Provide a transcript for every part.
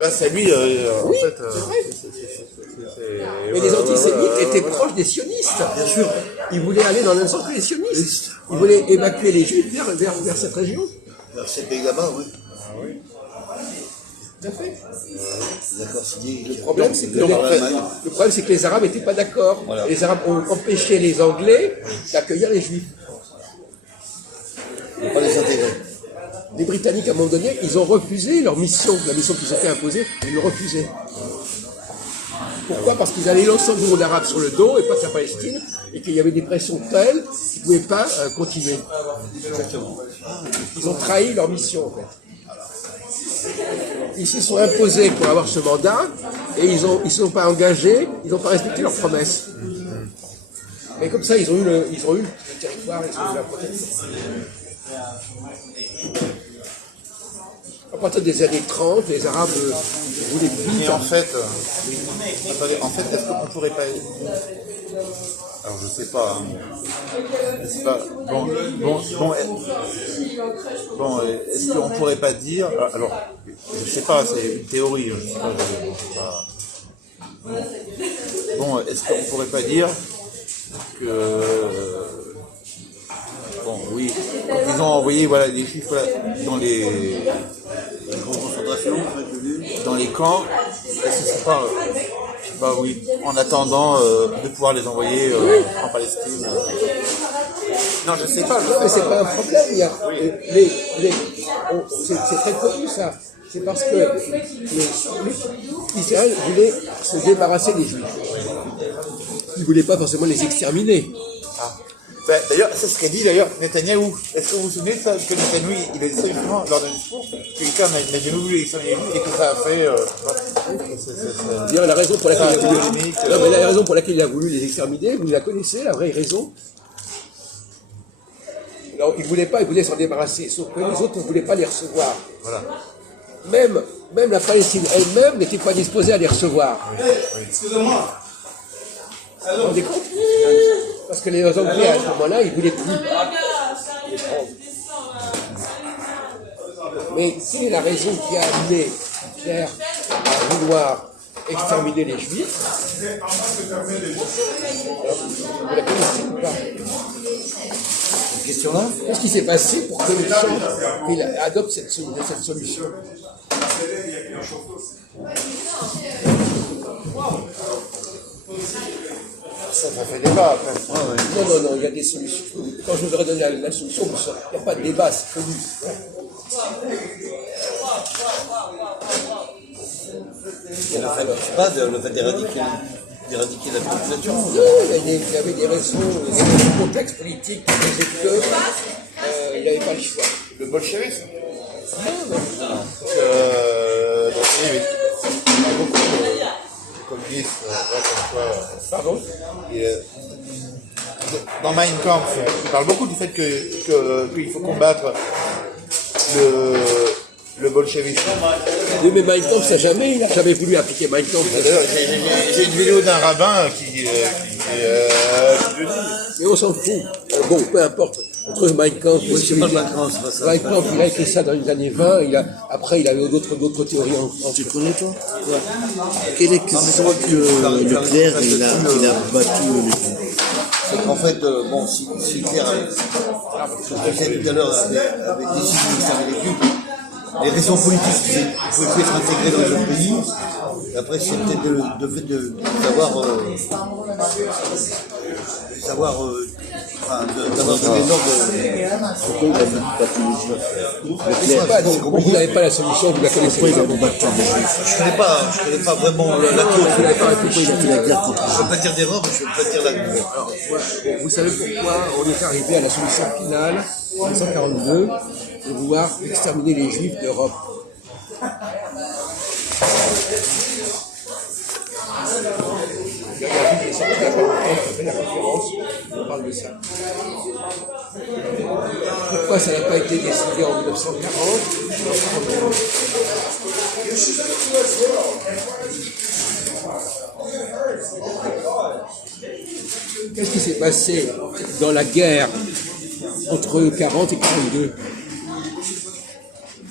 Là, c'est lui, Oui, en fait. c'est vrai. Mais les antisémites étaient proches des sionistes. Bien sûr. Ils voulaient aller dans le même sens que les sionistes. Ils voulaient évacuer les juifs vers cette région. Vers ces pays là-bas, oui. Tout à fait. D'accord, c'est dit. Le problème, c'est que les Arabes n'étaient pas d'accord. Voilà. Les Arabes ont empêché les Anglais d'accueillir les Juifs. Ne pas les intégrer. Les Britanniques, à un moment donné, ils ont refusé leur mission, la mission qui s'était imposée, ils l'ont refusée. Pourquoi ? Parce qu'ils avaient l'ensemble du monde arabe sur le dos et pas de la Palestine, et qu'il y avait des pressions telles qu'ils ne pouvaient pas continuer. Exactement. Ils ont trahi leur mission, en fait. Ils se sont imposés pour avoir ce mandat, et ils ne sont pas engagés, ils n'ont pas respecté leurs promesses. Mais comme ça, ils ont eu le territoire, ils ont eu la protection. À partir des années 30, les Arabes voulaient vite. Et en fait, attendez, est-ce qu'on pourrait pas. Alors, je sais pas. Je sais pas. Bon, est-ce qu'on pourrait pas dire. Alors, je sais pas, c'est une théorie. Je sais pas. Bon, est-ce qu'on pourrait pas dire que. Bon, oui, quand ils ont envoyé les chiffres dans les grandes concentrations, dans les camps, est-ce que c'est pas, je sais pas, oui, en attendant de pouvoir les envoyer en Palestine Non, je sais pas. Mais c'est pas un problème. C'est très connu ça. C'est parce que Israël voulait se débarrasser des Juifs. Il ne voulait pas forcément les exterminer. Ah. D'ailleurs, c'est ce qu'a dit d'ailleurs Netanyahou. Est-ce que vous vous souvenez de ça, que Netanyahou, il a dit ça justement lors d'un discours, que Netanyahou voulait exterminer et que ça a fait. La raison pour laquelle la raison pour laquelle il a voulu les exterminer, vous la connaissez, la vraie raison? Alors, il voulait s'en débarrasser, sauf que les autres ne voulaient pas les recevoir. Voilà. Même la Palestine elle-même n'était pas disposée à les recevoir. Oui. Excusez-moi. Vous vous rendez compte ? Parce que les Anglais, à ce moment-là, ils ne voulaient plus. Mais c'est la raison qui a amené Hitler à vouloir exterminer les Juifs. Vous la connaissez ou pas ? Cette question-là ? Qu'est-ce qui s'est passé pour que les gens adoptent cette solution ? Ça fait débat après. Non, il y a des solutions. Quand je vous aurais donné la solution, il n'y a pas de débat, c'est connu. Je ne sais pas, le fait d'éradiquer la population. Non, il y avait des raisons, des contextes politiques qui faisaient qu'il n'y avait pas le choix. Le bolchevisme ? Non. Oui. Il y a beaucoup de communistes, comme quoi. Pardon ? Dans Mein Kampf, il parle beaucoup du fait qu'il faut combattre le bolchevisme. Oui, mais Mein Kampf, il n'a jamais voulu appliquer Mein Kampf. D'ailleurs, j'ai une vidéo d'un rabbin qui le dit. Mais on s'en fout. Bon, peu importe. Entre Mein Kampf et celui Mein Kampf, il a écrit ça dans les années 20. Après, il avait d'autres théories en Tu connais toi ? Quel est le clair il a battu les gens ? C'est qu'en fait, si Hitler ce que je disais tout à l'heure, avait décidé d'exterminer les Juifs, les raisons politiques ne pouvaient plus être intégrées dans le pays. Et après, c'est peut-être le fait d'avoir des normes Pourquoi il a battu les Juifs ? vous n'avez pas la solution, vous la connaissez Pourquoi pas. il a battu les Juifs ? Je connais pas vraiment la cause. Pourquoi il a fait la guerre contre les Je ne peux pas dire d'erreur, mais je ne peux pas dire la cause. Alors, vous savez pourquoi on est arrivé à la solution finale, en 1942, de vouloir exterminer les Juifs d'Europe. Il y a un film qui est sorti il y a pas longtemps qui fait la conférence, on parle de ça. Pourquoi ça n'a pas été décidé en 1940 ? Qu'est-ce qui s'est passé dans la guerre entre 40 et 42 ?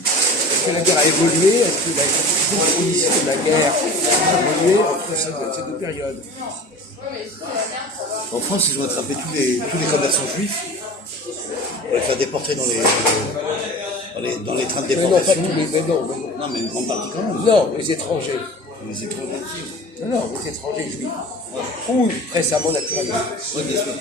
Est-ce que la guerre a évolué ? Est-ce qu'il a été conditions de la guerre ont évolué entre ces deux périodes. En France, ils ont attrapé tous les commerçants juifs pour les faire déporter dans les trains de Mais non, pas déportation. tous les. Mais non, Non, mais une grande partie quand même. non, les étrangers. Les étrangers. Non, les étrangers juifs. Ou récemment naturalisés. Oui, bien sûr.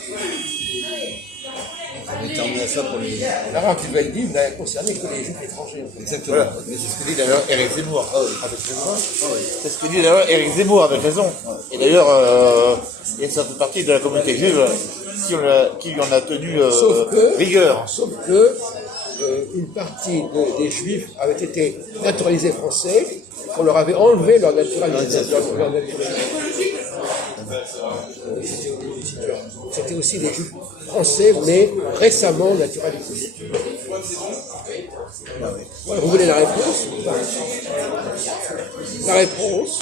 On est terminé à ça pour les. L'arabe du Veldi n'a concerné que les juifs étrangers. En fait. Exactement. Voilà. Mais c'est ce que dit d'ailleurs Éric Zemmour. Avec raison. C'est ce que dit d'ailleurs Éric Zemmour avec raison. Et d'ailleurs, il y a une certaine partie de la communauté juive qui lui en a tenu rigueur. Sauf que une partie des juifs avait été naturalisés français, qu'on leur avait enlevé leur naturalisation. C'était aussi des juifs français, mais récemment naturalisés. Vous voulez la réponse ou pas? La réponse,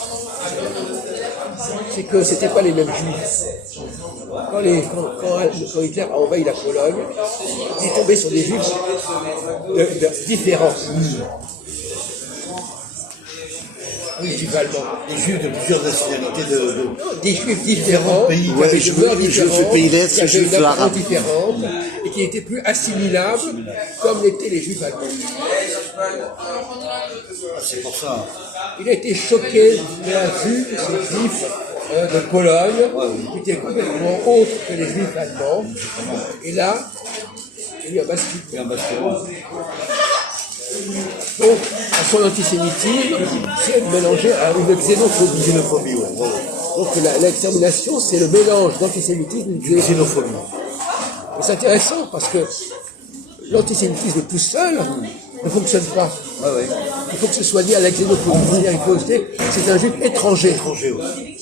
c'est que ce n'étaient pas les mêmes juifs. Quand Hitler a envahi la Pologne, il est tombé sur des juifs différents. Oui, les juifs allemands. Les juifs de plusieurs nationalités Des juifs différents, pays. qui avaient des mœurs différentes, pays d'Est, qui avaient juifs une apparence arabes. différente, et qui étaient plus assimilables comme l'étaient les juifs allemands. C'est pour ça. Il a été choqué de la vue de ces juifs de Pologne, qui étaient complètement autres que les juifs allemands. Et là, il y a basculement. Donc, à son antisémitisme, c'est mélangé à une xénophobie. Xénophobie, ouais. Donc l'extermination, c'est le mélange d'antisémitisme et de xénophobie. Et c'est intéressant parce que l'antisémitisme tout seul ne fonctionne pas. Ouais, ouais. Il faut que ce soit lié à la xénophobie. C'est-à-dire qu'il faut se dire c'est un juif étranger. Étranger, ouais.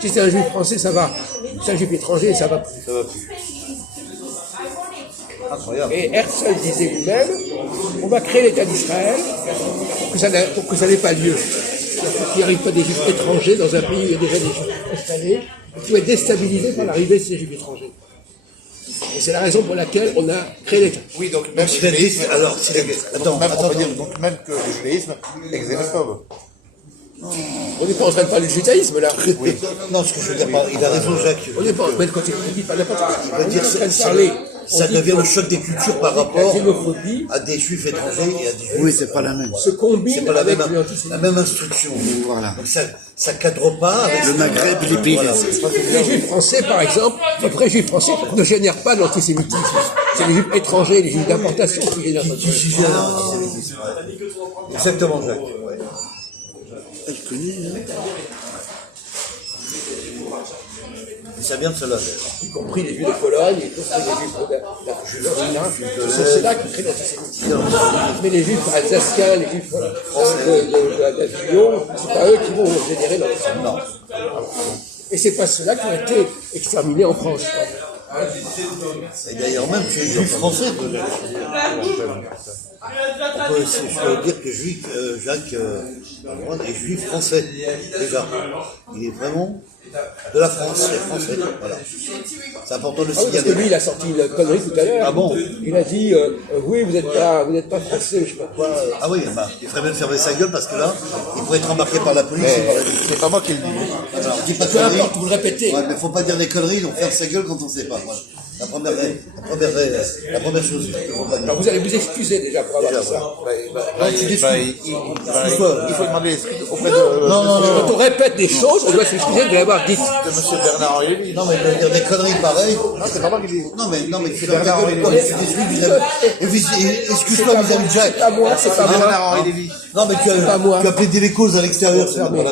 Si c'est un juif français, ça va. Si c'est un juif étranger, ça va plus. Ça va plus. Incroyable. Et Herzl disait lui-même, on va créer l'État d'Israël pour que ça n'ait pas lieu. Pour qu'il n'y arrive pas des juifs étrangers dans un pays où il y a déjà des juifs installés, qui vont être déstabilisés par l'arrivée de ces juifs étrangers. Et c'est la raison pour laquelle on a créé l'État. Oui, donc même Si la liste, alors, si la- attends, on peut dire donc même que le judaïsme est xénophobe. On n'est pas en train de parler du judaïsme là. Oui. Non, ce que je veux dire, il a raison, Jacques. On n'est pas, mais quand il dit pas n'importe quoi. Il veut dire ça devient le choc des cultures par la rapport xénophobie à des juifs étrangers et à des juifs. Oui, c'est pas la même. se combine C'est pas la avec même, l'antisémitisme. instruction. Voilà. Donc ça cadre pas avec Le Maghreb, les pays d'Est. Les juifs français, par exemple, les vrais juifs français ne génèrent pas l'antisémitisme. C'est les juifs étrangers, les juifs d'importation qui génèrent qui l'antisémitisme. sujet à l'antisémitisme. Ouais. Exactement, Jacques. Ouais. Elle connaît, hein. C'est bien de cela. Y compris les juifs de Pologne, y compris les juifs d'Argentine. C'est là qui crée l'antisémitisme. Mais les juifs alsaciens, les juifs d'Avignon, c'est pas eux qui vont générer l'antisémitisme. Et c'est pas ceux-là qui ont été exterminés en France. Et d'ailleurs même, tu es juif français. Je peux dire que juif, Jacques est juif français, déjà. Il est vraiment de la France, il est français. Voilà. C'est important de le Ah oui, parce que signaler. lui, il a sorti une connerie tout à l'heure. Ah bon? Il a dit, oui, vous n'êtes pas français, je sais pas quoi. Ah oui, bah, il ferait bien de fermer sa gueule parce que là, il pourrait être embarqué par la police. et par la- C'est pas moi qui le dis. Alors, dis pas de Peu conneries. importe, vous le répétez. Ouais, mais faut pas dire des conneries, donc faire sa gueule quand on sait pas. Voilà. La première chose. Faut pas dire. Alors vous allez vous excuser déjà pour avoir Déjà, dit ça. Il faut demander auprès de Quand on répète des choses, on doit s'excuser de l'avoir dites. M. Bernard Lévy. Non, mais de dire des conneries pareilles. Non, c'est pas moi qui le dis. Non, mais tu fermes ta gueule. Je suis déçu vis-à-vis. Excuse-toi vis-à-vis de Jacques. C'est pas moi, c'est pas moi. Bernard-Henri Lévy. Non, mais tu pas moi. as plaidé les causes à l'extérieur, c'est pas la peine.